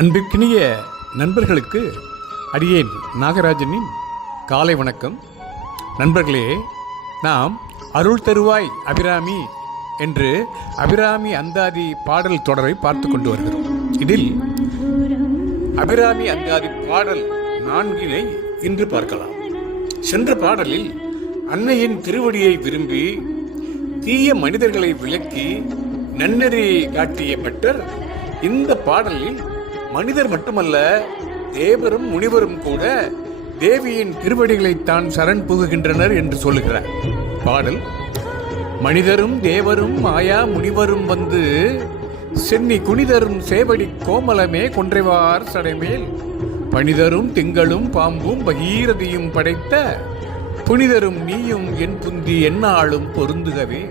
அன்பிற்கினிய நண்பர்களுக்கு அடியேன் நாகராஜனின் காலை வணக்கம். நண்பர்களே நாம் அருள் தருவாய் அபிராமி என்று அபிராமி அந்தாதி பாடல் தொடரை பார்த்து கொண்டு வருகிறோம். இதில் அபிராமி அந்தாதி பாடல் நான்கினை இன்று பார்க்கலாம். சென்ற பாடலில் அன்னையின் திருவடியை விரும்பி தீய மனிதர்களை விலக்கி நன்னெறி காட்டிய பட்டர் இந்த பாடலில் மனிதர் மட்டுமல்ல தேவரும் முனிவரும் கூட தேவியின் திருவடிகளைத்தான் சரண் புகுகின்றனர் என்று சொல்லுகிறார். பாடல் மனிதரும் தேவரும் மாயா முனிவரும் வந்து சென்னி குனிதரும் சேவடி கோமலமே கொன்றைவார் சடைமேல். பனிதரும் திங்களும் பாம்பும் பகீரதியும் படைத்த புனிதரும் நீயும் என் புந்தி என்னாலும் பொருந்துகவே.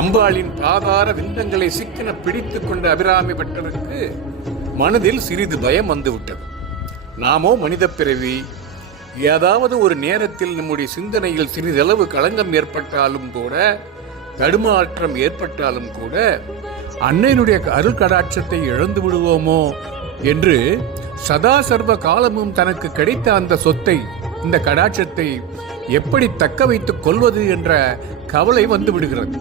அம்பாளின் பாதார விந்தங்களை சிக்கன பிடித்துக் கொண்ட அபிராமி பட்டருக்கு மனதில் சிறிது பயம் வந்துவிட்டது. நாமோ மனித பிறவி ஏதாவது ஒரு நேரத்தில் நம்முடைய சிந்தனையில் சிறிதளவு களங்கம் ஏற்பட்டாலும் கூட தடுமாற்றம் ஏற்பட்டாலும் கூட அன்னையினுடைய அருள் கடாட்சத்தை இழந்து விடுவோமோ என்று சதா சர்வ காலமும் தனக்கு கிடைத்த அந்த சொத்தை இந்த கடாட்சத்தை எப்படி தக்க வைத்துக் கொள்வது என்ற கவலை வந்து விடுகிறது.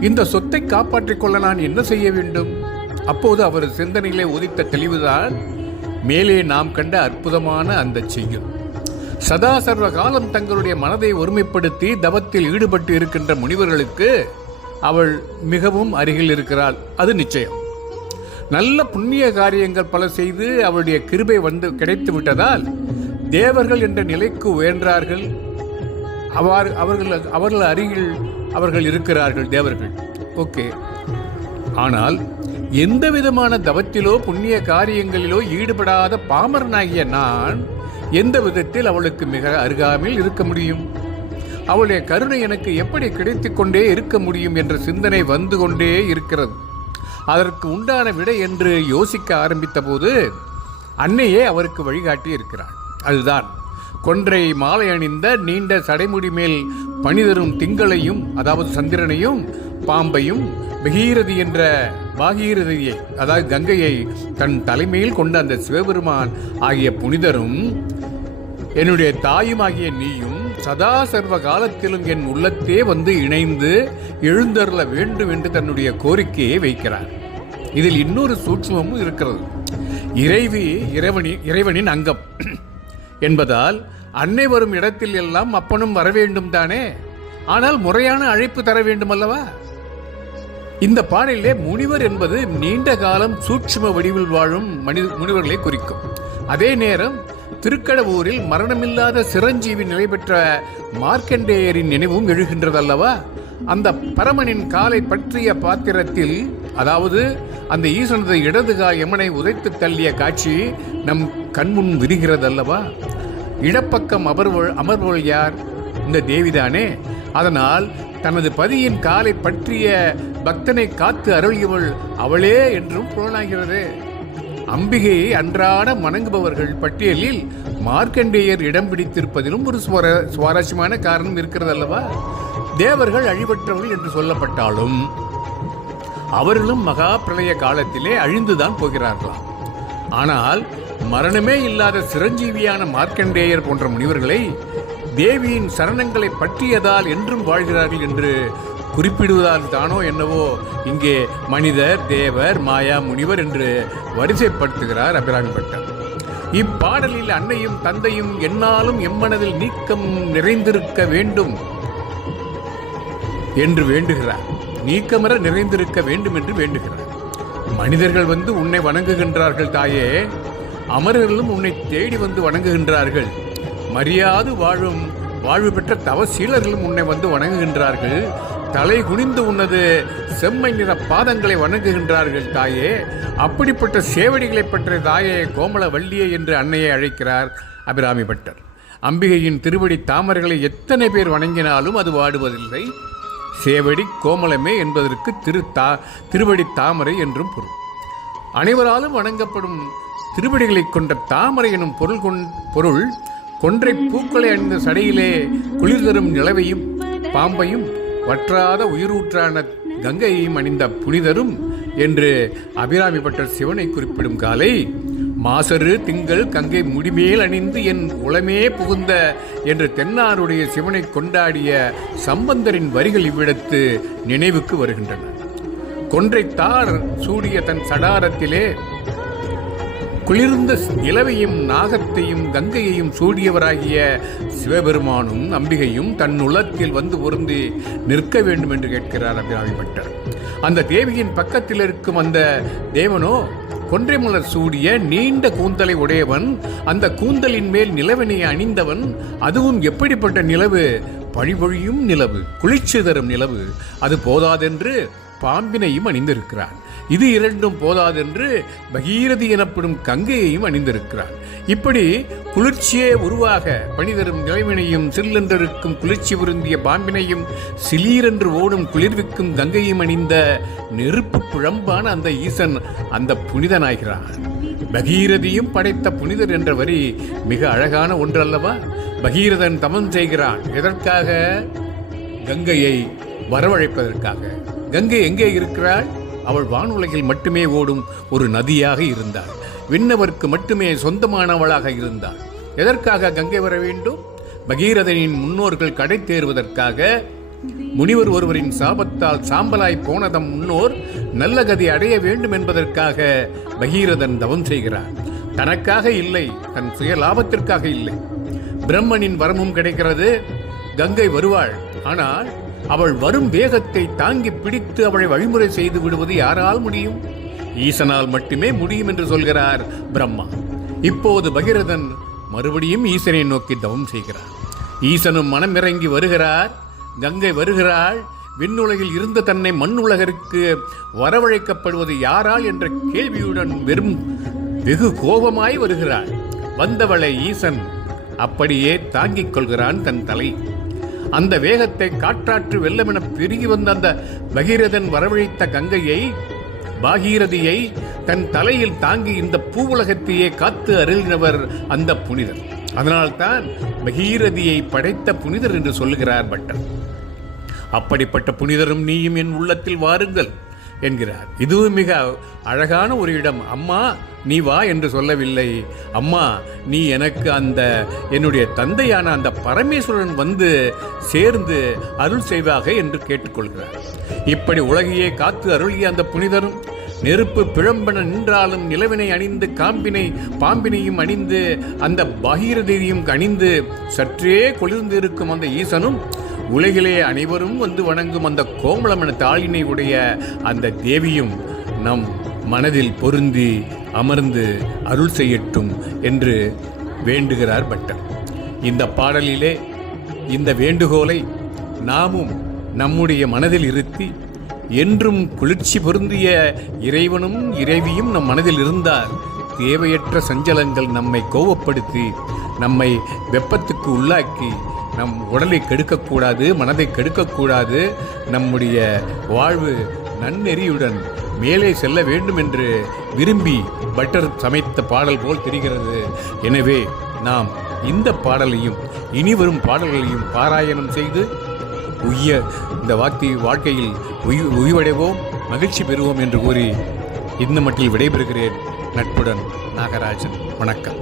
இந்த சொத்தை காப்பாற்றிக் கொள்ள நான் என்ன செய்ய வேண்டும்? அப்போது அவர் சிந்தனையிலே உதித்த தெளிவுதான் மேலே நாம் கண்ட அற்புதமான அந்த செய்யும். சதா சர்வ காலம் தங்களுடைய மனதை ஒருமைப்படுத்தி தவத்தில் ஈடுபட்டு இருக்கின்ற முனிவர்களுக்கு அவள் மிகவும் அருகில் இருக்கிறாள். அது நிச்சயம். நல்ல புண்ணிய காரியங்கள் பல செய்து அவளுடைய கிருபை வந்து கிடைத்து விட்டதால் தேவர்கள் என்ற நிலைக்கு உயன்றார்கள் அவ்வாறு அவர்கள் அவர்கள் அருகில் அவர்கள் இருக்கிறார்கள் தேவர்கள். ஓகே. ஆனால் எந்த விதமான தவத்திலோ புண்ணிய காரியங்களிலோ ஈடுபடாத பாமரனாகிய நான் எந்த விதத்தில் அவளுக்கு மிக அருகாமையில் இருக்க முடியும்? அவளுடைய கருணை எனக்கு எப்படி கிடைத்துக் கொண்டே இருக்க முடியும் என்ற சிந்தனை வந்து கொண்டே இருக்கிறது. அதற்கு உண்டான விடை என்று யோசிக்க ஆரம்பித்த போது அன்னையே அவருக்கு வழிகாட்டி இருக்கிறாள் அதுதான். கொன்றை மாலை அணிந்த நீண்ட சடைமுடி மேல் பணிதரும் திங்களையும் அதாவது சந்திரனையும் பாம்பையும் பகீரதி என்ற பாகீரதியை அதாவது கங்கையை தன் தலைமையில் கொண்ட அந்த சிவபெருமான் ஆகிய புனிதரும் என்னுடைய தாயுமாகிய நீயும் சதா சர்வ காலத்திலும் என் உள்ளத்தே வந்து இணைந்து எழுந்தருள வேண்டும் என்று தன்னுடைய கோரிக்கையை வைக்கிறார். இதில் இன்னொரு சூட்சமும் இருக்கிறது. இறைவி இறைவனி இறைவனின் அங்கம். என்பதால் அன்னை வரும் இடத்தில் எல்லாம் அப்பனும் வர வேண்டும் தானே? ஆனால் முறையான அழைப்பு தர வேண்டும் அல்லவா இந்த பாடலிலே முனிவர் என்பது நீண்ட காலம் சூட்சும வடிவில் வாழும் மனித முனிவர்களை குறிக்கும். அதே நேரம் திருக்கடவூரில் மரணமில்லாத சிரஞ்சீவி நிலை பெற்ற மார்க்கண்டேயரின் நினைவும் எழுகின்றதல்லவா? அந்த பரமனின் காலை பற்றிய பாத்திரத்தில் அதாவது அந்த ஈசனது இடதுகா யமனை உதைத்து தள்ளிய காட்சி நம் கண்முன் விரிகிறதல்லவா? இடப்பக்கம் அமர்வள் அமர்வள் யார் இந்த தேவிதானே? அதனால் தனது பதியின் காலை பற்றிய பக்தனை காத்து அருளியவள் அவளே என்றும் புலனாகிறது. அம்பிகையை அன்றாட வணங்குபவர்கள் பட்டியலில் மார்க்கண்டேயர் இடம் பிடித்திருப்பதிலும் ஒரு சுவார சுவாரஸ்யமான காரணம் இருக்கிறது அல்லவா தேவர்கள் அழிவற்றவர்கள் என்று சொல்லப்பட்டாலும் அவர்களும் மகா பிரளய காலத்திலே அழிந்துதான் போகிறார்களாம். ஆனால் மரணமே இல்லாத சிரஞ்சீவியான மார்க்கண்டேயர் போன்ற முனிவர்களை தேவியின் சரணங்களை பற்றியதால் என்றும் வாழ்கிறார்கள் என்று குறிப்பிடுவதால் தானோ என்னவோ இங்கே மனிதர் தேவர் மாயா முனிவர் என்று வரிசைப்படுத்துகிறார் அபிராமி பட்டர் இப்பாடலில் அன்னையும் தந்தையும் என்னாலும் எம்மனதில் நீக்கம் நிறைந்திருக்க வேண்டும் என்று வேண்டுகிறார். நீக்கமர நிறைந்திருக்க வேண்டும் என்று வேண்டுகிறார். மனிதர்கள் வந்து உன்னை வணங்குகின்றார்கள் தாயே. அமரர்களும் உன்னை தேடி வந்து வணங்குகின்றார்கள். மரியாது வாழும் வாழ்வு பெற்ற தவசீலர்களும் உன்னை வந்து வணங்குகின்றார்கள். தலை குனிந்து உன்னது செம்மை நிற பாதங்களை வணங்குகின்றார்கள் தாயே. அப்படிப்பட்ட சேவடிகளை பெற்ற தாயே கோமல வள்ளியே என்று அன்னையை அழைக்கிறார் அபிராமி பட்டர். அம்பிகையின் திருவடி தாமரைகளை எத்தனை பேர் வணங்கினாலும் அது வாடுவதில்லை. சேவடி கோமலமே என்பதற்கு திரு தா திருவடி தாமரை என்றும் பொருள். அனைவராலும் வணங்கப்படும் திருவடிகளைக் கொண்ட தாமரை எனும் பொருள் கொண் பொருள் கொன்றை பூக்களை அணிந்த சடையிலே குளிர் தரும் நிலவையும் பாம்பையும் வற்றாத உயிரூற்றான கங்கையையும் அணிந்த புனிதரும் என்று அபிராமிப்பட்ட சிவனை குறிப்பிடும் காலை மாசரு திங்கள் கங்கை முடிமேல் அணிந்து என் உளமே புகுந்த என்று தென்னாருடைய சிவனை கொண்டாடிய சம்பந்தரின் வரிகள் இவ்விடத்து நினைவுக்கு வருகின்றன. கொன்றைத்தார் சூடிய தன் சடாரத்திலே குளிர்ந்த நிலவையும் நாகத்தையும் கங்கையையும் சூடியவராகிய சிவபெருமானும் அம்பிகையும் தன் உள்ளத்தில் வந்து பொருந்து நிற்க வேண்டும் என்று கேட்கிறார் அபிராமி பட்டர் அந்த தேவியின் பக்கத்தில் இருக்கும் அந்த தேவனோ கொன்றை மலர் சூடிய நீண்ட கூந்தலை உடையவன் அந்த கூந்தலின் மேல் நிலவினை அணிந்தவன் அதுவும் எப்படிப்பட்ட நிலவு? பழிபொழியும் நிலவு குளிர்ச்சி தரும் நிலவு அது போதாதென்று பாம்பினையும் அணிந்திருக்கிறான். இது இரண்டும் போதாதென்று பகீரதி எனப்படும் கங்கையையும் அணிந்திருக்கிறான். இப்படி குளிர்ச்சியே உருவாக பணிதரும் நிலைவினையும் சில்லென்றிருக்கும் குளிர்ச்சி பொருந்திய பாம்பினையும் சிலீரென்று ஓடும் குளிர்விக்கும் கங்கையும் அணிந்த நெருப்பு புழம்பான அந்த ஈசன் அந்த புனிதனாகிறான். பகீரதியும் படைத்த புனிதர் என்ற வரி மிக அழகான ஒன்றல்லவா? பகீரதன் தமம் செய்கிறான். எதற்காக? கங்கையை வரவழைப்பதற்காக. கங்கை எங்கே இருக்கிறாள்? அவள் வானுலகில் மட்டுமே ஓடும் ஒரு நதியாக இருந்தாள். விண்ணவருக்கு மட்டுமே சொந்தமானவளாக இருந்தாள். எதற்காக கங்கை வர வேண்டும்? பகீரதனின் முன்னோர்கள் கடை தேர்வதற்காக முனிவர் ஒருவரின் சாபத்தால் சாம்பலாய் போனதம் முன்னோர் நல்ல கதி அடைய வேண்டும் என்பதற்காக பகீரதன் தவம் செய்கிறார். தனக்காக இல்லை தன் சுய லாபத்திற்காக இல்லை. பிரம்மனின் வரமும் கிடைக்கிறது. கங்கை வருவாள். ஆனால் அவள் வரும் வேகத்தை தாங்கி பிடித்து அவளை வழிமுறை செய்து விடுவது யாரால் முடியும்? ஈசனால் மட்டுமே முடியும் என்று சொல்கிறார் பிரம்மா. இப்போது பகிரதன் மறுபடியும் ஈசனை நோக்கி தவம் செய்கிறார். ஈசனும் மனம் இறங்கி வருகிறார் கங்கை வருகிறாள் விண்ணுலகில் இருந்த தன்னை மண்ணுலகிற்கு வரவழைக்கப்படுவது யாரால் என்ற கேள்வியுடன் வெறும் வெகு கோபமாய் வருகிறாள். வந்தவளை ஈசன் அப்படியே தாங்கிக் கொள்கிறான் தன் தலை. அந்த வேகத்தை காற்றாற்று வெள்ளமென பெருகி வந்த அந்த பகீரதன் வரவழைத்த கங்கையை பாகீரதியை தன் தலையில் தாங்கி இந்த பூவுலகத்தையே காத்து அருளினவர் அந்த புனிதர். அதனால்தான் பகீரதியை படைத்த புனிதர் என்று சொல்லுகிறார் பட்டர். அப்படிப்பட்ட புனிதரும் நீயும் என் உள்ளத்தில் வாருங்கள். என்கிறார். இதுவும் மிக அழகான ஒரு இடம். அம்மா நீ வா என்று சொல்லவில்லை. அம்மா நீ எனக்கு அந்த என்னுடைய தந்தையான அந்த பரமேஸ்வரன் வந்து சேர்ந்து அருள் செய்வாக என்று கேட்டுக்கொள்கிறார். இப்படி உலகையே காத்து அருளிய அந்த புனிதரும் நெருப்பு பிழம்பன நின்றாலும் நிலவினை அணிந்து காம்பினை பாம்பினையும் அணிந்து அந்த பகீரதையும் அணிந்து சற்றே குளிர்ந்து இருக்கும் அந்த ஈசனும் உலகிலே அனைவரும் வந்து வணங்கும் அந்த கோமளமன தாளினை உடைய அந்த தேவியும் நம் மனதில் பொருந்தி அமர்ந்து அருள் செய்யட்டும் என்று வேண்டுகிறார் பட்டர். இந்த பாடலிலே இந்த வேண்டுகோளை நாமும் நம்முடைய மனதில் இருத்தி என்றும் குளிர்ச்சி பொருந்திய இறைவனும் இறைவியும் நம் மனதில் இருந்தால் தேவையற்ற சஞ்சலங்கள் நம்மை கோவப்படுத்தி நம்மை வெப்பத்துக்கு உள்ளாக்கி நம் உடலை கெடுக்கக்கூடாது மனதை கெடுக்கக்கூடாது. நம்முடைய வாழ்வு நன்னெறியுடன் மேலே செல்ல வேண்டும் என்று விரும்பி பட்டர் சமைத்த பாடல் போல் தெரிகிறது. எனவே நாம் இந்த பாடலையும் இனிவரும் பாடல்களையும் பாராயணம் செய்து உய்ய இந்த வார்த்தை வாழ்க்கையில் உய் உய்வடைவோம் மகிழ்ச்சி பெறுவோம் என்று கூறி இந்த மட்டில் விடைபெறுகிறேன். நட்புடன் நாகராஜன். வணக்கம்.